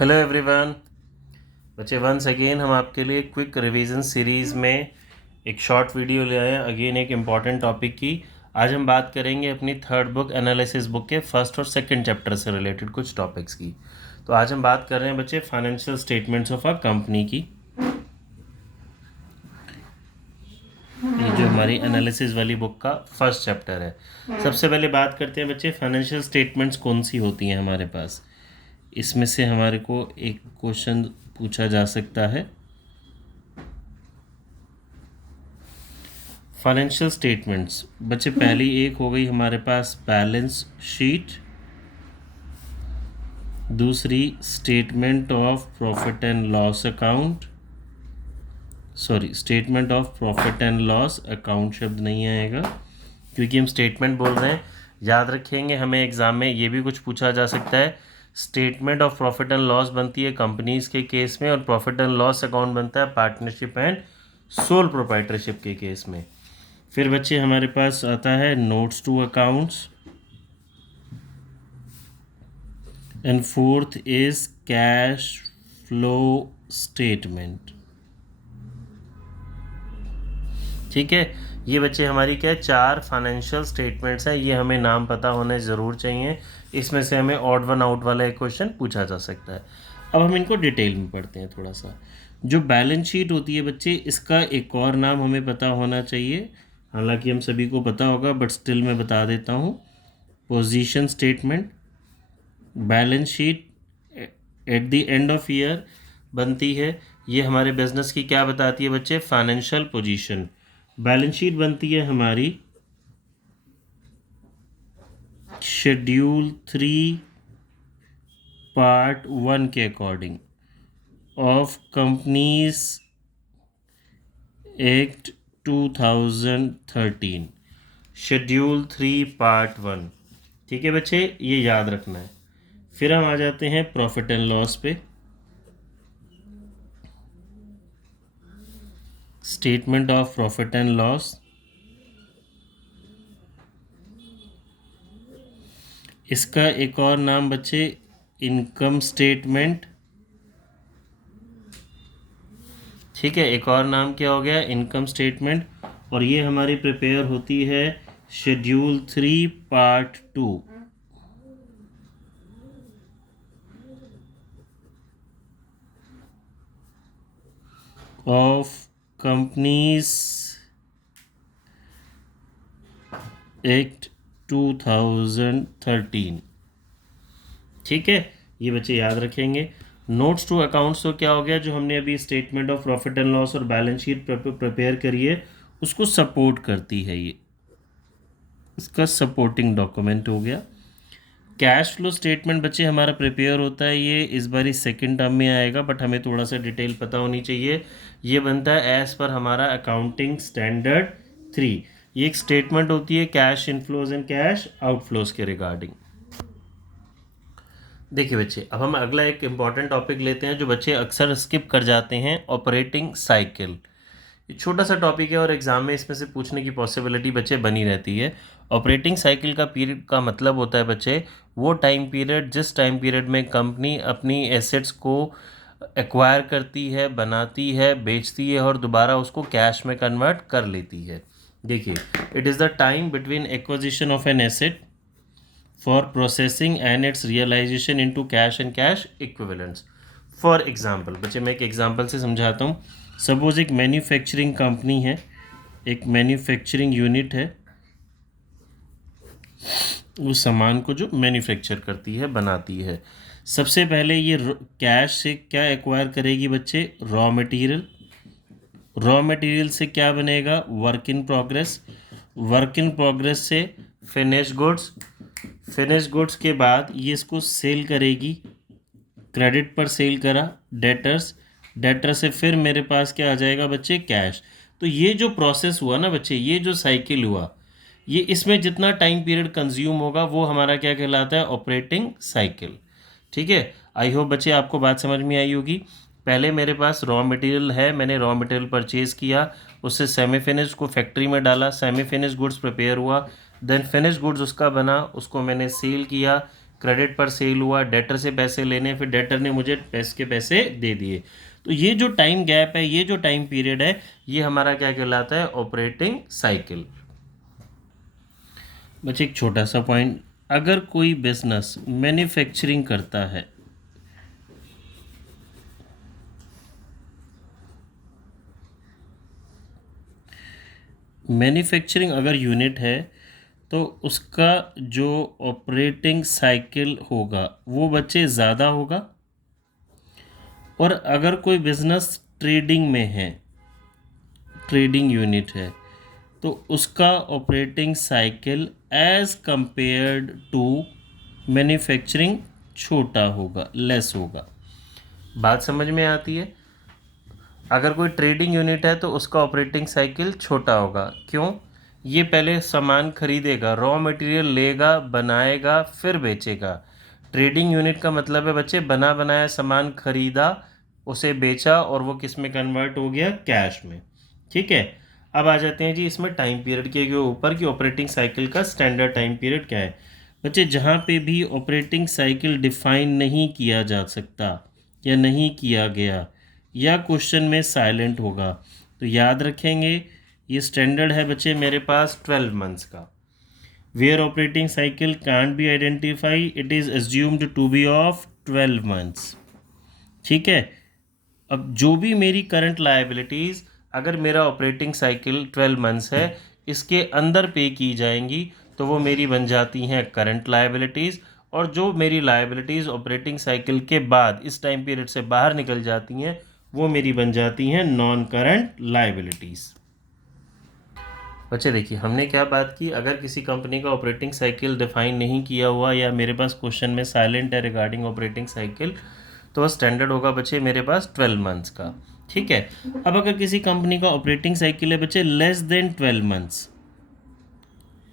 Hello everyone. बच्चे once again हम आपके लिए क्विक रिवीजन सीरीज़ में एक शॉर्ट वीडियो ले आए हैं अगेन एक इम्पॉर्टेंट टॉपिक की। आज हम बात करेंगे अपनी थर्ड बुक एनालिसिस बुक के फर्स्ट और सेकंड चैप्टर से रिलेटेड कुछ टॉपिक्स की। तो आज हम बात कर रहे हैं बच्चे financial statements of a company की। ये जो हमारी एनालिसिस वाली बुक का फर्स्ट चैप्टर है। सबसे पहले बात करते हैं बच्चे फाइनेंशियल स्टेटमेंट्स कौन सी होती हैं हमारे पास। इसमें से हमारे को एक क्वेश्चन पूछा जा सकता है। फाइनेंशियल स्टेटमेंट्स बच्चे पहली एक हो गई हमारे पास बैलेंस शीट, दूसरी statement of profit and loss account, statement of profit and loss account शब्द नहीं आएगा क्योंकि हम स्टेटमेंट बोल रहे हैं। याद रखेंगे हमें एग्ज़ाम में ये भी कुछ पूछा जा सकता है। Statement of profit and loss बनती है कंपनीज के केस में और प्रॉफिट एंड लॉस अकाउंट बनता है पार्टनरशिप एंड सोल प्रोप्राइटरशिप के केस में। फिर बच्चे हमारे पास आता है notes to accounts and fourth is cash flow statement. ठीक है, ये बच्चे हमारी क्या है, 4 फाइनेंशियल स्टेटमेंट्स हैं। ये हमें नाम पता होने ज़रूर चाहिए। इसमें से हमें ऑड वन आउट वाला एक क्वेश्चन पूछा जा सकता है। अब हम इनको डिटेल में पढ़ते हैं थोड़ा सा। जो बैलेंस शीट होती है बच्चे, इसका एक और नाम हमें पता होना चाहिए, हालांकि हम सभी को पता होगा बट स्टिल मैं बता देता हूँ। Position statement. Balance sheet at the end of year बनती है। ये हमारे बिजनेस की क्या बताती है बच्चे, फाइनेंशियल पोजीशन। बैलेंस शीट बनती है हमारी शेड्यूल 3 पार्ट 1 के according of companies act 2013, schedule 3 part 1। ठीक है बच्चे, ये याद रखना है। फिर हम आ जाते हैं प्रॉफिट एंड लॉस पे। Statement of profit and loss, इसका एक और नाम बच्चे इनकम स्टेटमेंट। ठीक है, एक और नाम क्या हो गया, इनकम स्टेटमेंट। और ये हमारी प्रिपेयर होती है schedule 3 part 2। Of companies act 2013। ठीक है, ये बच्चे याद रखेंगे। नोट्स टू अकाउंट्स तो क्या हो गया, जो हमने अभी statement of profit and loss और बैलेंस शीट प्रिपेयर करी है उसको सपोर्ट करती है, ये इसका सपोर्टिंग डॉक्यूमेंट हो गया। कैश फ्लो स्टेटमेंट बच्चे हमारा प्रिपेयर होता है, ये इस बार ही सेकेंड टर्म में आएगा बट हमें थोड़ा सा डिटेल पता होनी चाहिए। ये बनता है एज पर हमारा अकाउंटिंग स्टैंडर्ड 3। ये एक स्टेटमेंट होती है cash inflows and cash outflows के रिगार्डिंग। देखिए बच्चे, अब हम अगला एक इम्पॉर्टेंट टॉपिक लेते हैं जो बच्चे अक्सर स्किप कर जाते हैं, ऑपरेटिंग साइकिल। ये छोटा सा टॉपिक है और एग्जाम में इसमें से पूछने की पॉसिबिलिटी बच्चे बनी रहती है। ऑपरेटिंग साइकिल का पीरियड का मतलब होता है बच्चे वो टाइम पीरियड जिस टाइम पीरियड में कंपनी अपनी एसेट्स को एक्वायर करती है, बनाती है, बेचती है और दोबारा उसको कैश में कन्वर्ट कर लेती है। देखिए, it is the time between acquisition of an asset for processing and its realization into cash and cash equivalents. For example, बच्चे मैं एक एग्जाम्पल से समझाता हूँ। सपोज एक मैन्युफैक्चरिंग कंपनी है, एक मैन्युफैक्चरिंग यूनिट है, उस सामान को जो मैन्युफैक्चर करती है, बनाती है। सबसे पहले ये कैश से क्या एक्वायर करेगी बच्चे, रॉ मटेरियल। रॉ मटेरियल से क्या बनेगा, work in progress. Work in progress से फिनिश गुड्स। फिनिश गुड्स के बाद ये इसको सेल करेगी, क्रेडिट पर सेल करा, डेटर्स। डेटर से फिर मेरे पास क्या आ जाएगा बच्चे, कैश। तो ये जो प्रोसेस हुआ ना बच्चे, ये जो साइकिल हुआ, ये इसमें जितना टाइम पीरियड कंज्यूम होगा वो हमारा क्या कहलाता है, ऑपरेटिंग साइकिल। ठीक है, आई होप बच्चे आपको बात समझ में आई होगी। पहले मेरे पास रॉ मटेरियल है, मैंने रॉ मटेरियल परचेज़ किया, उससे सेमी फिनिश को फैक्ट्री में डाला, सेमी फिनिश गुड्स प्रिपेयर हुआ, देन फिनिश गुड्स उसका बना, उसको मैंने सेल किया, क्रेडिट पर सेल हुआ, डेटर से पैसे लेने, फिर डेटर ने मुझे पैसे के पैसे दे दिए। तो ये जो टाइम गैप है, ये जो टाइम पीरियड है, ये हमारा क्या कहलाता है? Operating cycle. बस एक छोटा सा पॉइंट, अगर कोई बिजनेस मैन्युफैक्चरिंग करता है, मैन्युफैक्चरिंग अगर यूनिट है, तो उसका जो ऑपरेटिंग साइकिल होगा वो बच्चे ज़्यादा होगा। और अगर कोई बिजनेस ट्रेडिंग में है, ट्रेडिंग यूनिट है, तो उसका operating cycle as compared to manufacturing छोटा होगा, लेस होगा। बात समझ में आती है? अगर कोई ट्रेडिंग यूनिट है तो उसका ऑपरेटिंग साइकिल छोटा होगा। क्यों? ये पहले सामान खरीदेगा, रॉ मटेरियल लेगा, बनाएगा, फिर बेचेगा। ट्रेडिंग यूनिट का मतलब है बच्चे, बना बनाया सामान खरीदा, उसे बेचा, और वो किस में कन्वर्ट हो गया? कैश में। ठीक है। अब आ जाते हैं जी इसमें टाइम पीरियड के ऊपर कि ऑपरेटिंग साइकिल का स्टैंडर्ड टाइम पीरियड क्या है। बच्चे, जहाँ पे भी ऑपरेटिंग साइकिल डिफाइन नहीं किया जा सकता या नहीं किया गया, या क्वेश्चन में साइलेंट होगा, तो याद रखेंगे ये स्टैंडर्ड है बच्चे मेरे पास 12 मंथ्स का। Where operating cycle can't be identify, it is assumed to be of 12 months. ठीक है। अब जो भी मेरी करंट लायबिलिटीज़, अगर मेरा ऑपरेटिंग साइकिल 12 मंथ्स है, इसके अंदर पे की जाएंगी, तो वो मेरी बन जाती हैं करंट लायबिलिटीज़। और जो मेरी लायबिलिटीज़ ऑपरेटिंग साइकिल के बाद इस टाइम पीरियड से बाहर निकल जाती हैं, वो मेरी बन जाती हैं नॉन करंट लायबिलिटीज़। बच्चे देखिए, हमने क्या बात की, अगर किसी कंपनी का ऑपरेटिंग साइकिल डिफाइन नहीं किया हुआ या मेरे पास क्वेश्चन में साइलेंट है रिगार्डिंग ऑपरेटिंग साइकिल, तो वह स्टैंडर्ड होगा बच्चे मेरे पास 12 मंथ्स का। ठीक है। अब अगर किसी कंपनी का ऑपरेटिंग साइकिल है बच्चे less than 12 months,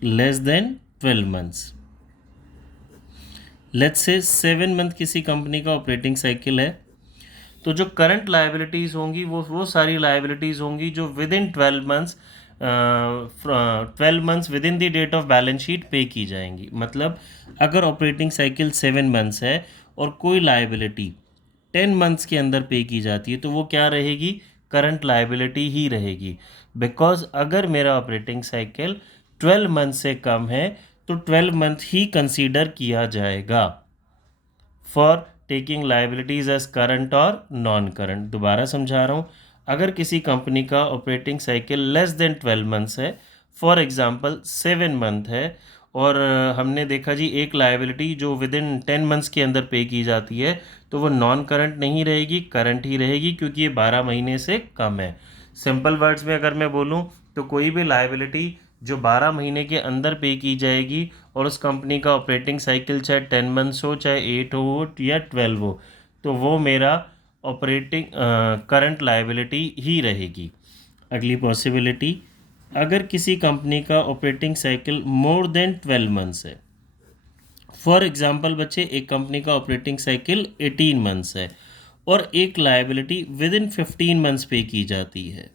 less than 12 months, let's say 7 month किसी कंपनी का ऑपरेटिंग साइकिल है, तो जो करंट लायबिलिटीज़ होंगी वो सारी लायबिलिटीज़ होंगी जो within 12 months, 12 months within the date of balance sheet पे की जाएंगी। मतलब अगर ऑपरेटिंग साइकिल 7 मंथ्स है और कोई लायबिलिटी 10 मंथ्स के अंदर पे की जाती है, तो वो क्या रहेगी? करंट लायबिलिटी ही रहेगी। बिकॉज अगर मेरा ऑपरेटिंग साइकिल 12 मंथ से कम है, तो 12 मंथ ही कंसीडर किया जाएगा for taking liabilities as current और नॉन करंट। दोबारा समझा रहा हूँ, अगर किसी कंपनी का operating cycle less than 12 months है, फॉर एग्जांपल 7 मंथ है, और हमने देखा जी एक लाइबिलिटी जो विद इन 10 मंथ्स के अंदर पे की जाती है, तो वो नॉन करंट नहीं रहेगी, करंट ही रहेगी, क्योंकि ये 12 महीने से कम है। सिंपल वर्ड्स में अगर मैं बोलूँ, तो कोई भी लाइबिलिटी जो 12 महीने के अंदर पे की जाएगी और उस कंपनी का ऑपरेटिंग साइकिल चाहे 10 मंथ्स हो, चाहे 8 हो या 12 हो, तो वो मेरा ऑपरेटिंग करंट लायबिलिटी ही रहेगी। अगली पॉसिबिलिटी, अगर किसी कंपनी का operating cycle more than 12 months है, फॉर एग्जांपल बच्चे एक कंपनी का ऑपरेटिंग साइकिल 18 मंथ्स है और एक लायबिलिटी विद इन 15 मंथ्स पे की जाती है,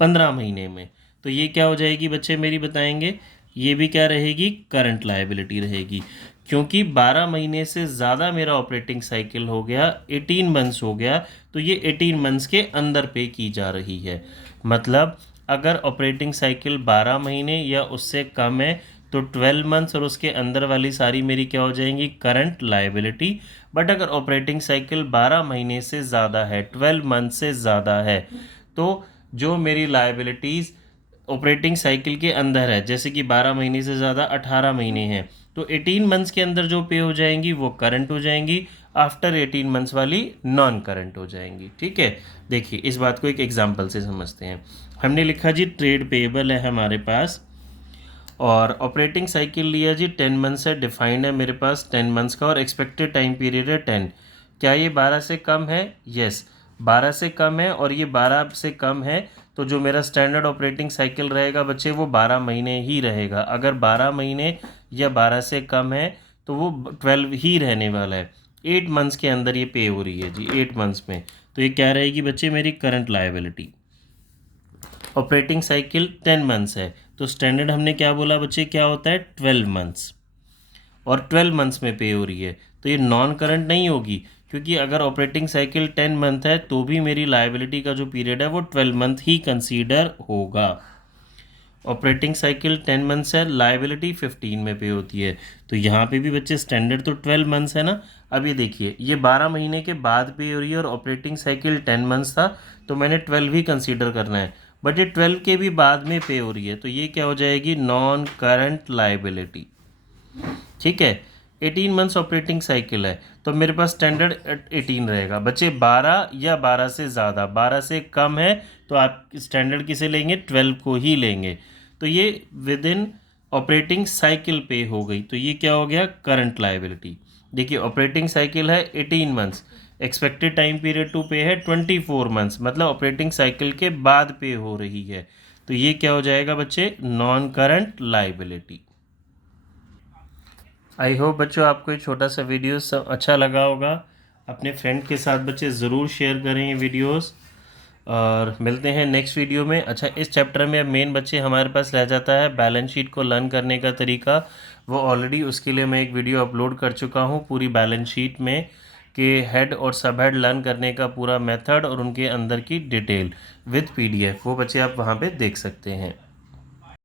15 महीने में, तो ये क्या हो जाएगी बच्चे मेरी बताएंगे? ये भी क्या रहेगी? करंट लायबिलिटी रहेगी, क्योंकि 12 महीने से ज़्यादा मेरा ऑपरेटिंग साइकिल हो गया, 18 मंथ्स हो गया, तो ये 18 मंथ्स के अंदर पे की जा रही है। मतलब अगर ऑपरेटिंग साइकिल 12 महीने या उससे कम है, तो 12 मंथ्स और उसके अंदर वाली सारी मेरी क्या हो जाएंगी? Current liability. बट अगर ऑपरेटिंग साइकिल 12 महीने से ज़्यादा है, 12 मंथ से ज़्यादा है, तो जो मेरी लायबिलिटीज़ ऑपरेटिंग साइकिल के अंदर है, जैसे कि 12 महीने से ज़्यादा 18 महीने हैं, तो 18 मंथ्स के अंदर जो पे हो जाएंगी वो करंट हो जाएंगी, आफ्टर 18 मंथ्स वाली नॉन करंट हो जाएंगी। ठीक है। देखिए इस बात को एक एग्जांपल से समझते हैं। हमने लिखा जी ट्रेड पेएबल है हमारे पास, और ऑपरेटिंग साइकिल लिया जी 10 मंथ्स है, डिफाइंड है मेरे पास 10 मंथ्स का, और एक्सपेक्टेड टाइम पीरियड है 10। क्या ये 12 से कम है? यस, 12 से कम है, और ये 12 से कम है, तो जो मेरा स्टैंडर्ड ऑपरेटिंग साइकिल रहेगा बच्चे वो 12 महीने ही रहेगा। अगर 12 महीने या 12 से कम है, तो वो 12 ही रहने वाला है। 8 मंथ्स के अंदर ये पे हो रही है जी, 8 मंथ्स में, तो ये क्या रहेगी बच्चे मेरी current liability. Operating cycle 10 months है, तो स्टैंडर्ड हमने क्या बोला बच्चे, क्या होता है? 12 मंथ्स। और 12 मंथ्स में पे हो रही है, तो ये नॉन करंट नहीं होगी, क्योंकि अगर ऑपरेटिंग साइकिल 10 मंथ है तो भी मेरी लायबिलिटी का जो पीरियड है वो 12 मंथ ही कंसीडर होगा। ऑपरेटिंग साइकिल 10 मंथ्स है, लायबिलिटी 15 में पे होती है, तो यहाँ पे भी बच्चे स्टैंडर्ड तो 12 मंथ्स है ना। अब ये देखिए, ये 12 महीने के बाद पे हो रही है और ऑपरेटिंग साइकिल 10 मंथ्स था, तो मैंने 12 ही कंसीडर करना है, बट ये 12 के भी बाद में पे हो रही है, तो ये क्या हो जाएगी, नॉन करंट लायबिलिटी। ठीक है, 18 मंथ्स ऑपरेटिंग साइकिल है, तो मेरे पास स्टैंडर्ड 18 रहेगा। बच्चे 12 या 12 से ज़्यादा, 12 से कम है तो आप स्टैंडर्ड किसे लेंगे, 12 को ही लेंगे। तो ये विद इन ऑपरेटिंग साइकिल पे हो गई, तो ये क्या हो गया, करंट लायबिलिटी। देखिए ऑपरेटिंग साइकिल है 18 months, expected time period to pay है 24 मंथ्स, मतलब ऑपरेटिंग साइकिल के बाद पे हो रही है, तो ये क्या हो जाएगा बच्चे, non current liability. I hope बच्चों आपको ये छोटा सा वीडियो सब अच्छा लगा होगा। अपने फ्रेंड के साथ बच्चे ज़रूर शेयर करें ये वीडियोस, और मिलते हैं नेक्स्ट वीडियो में। अच्छा, इस चैप्टर में अब मेन बच्चे हमारे पास रह जाता है बैलेंस शीट को लर्न करने का तरीका। वो ऑलरेडी उसके लिए मैं एक वीडियो अपलोड कर चुका हूँ पूरी बैलेंस शीट में, कि हेड और सब हेड लर्न करने का पूरा मेथड और उनके अंदर की डिटेल विद PDF, वो बच्चे आप वहाँ पे देख सकते हैं।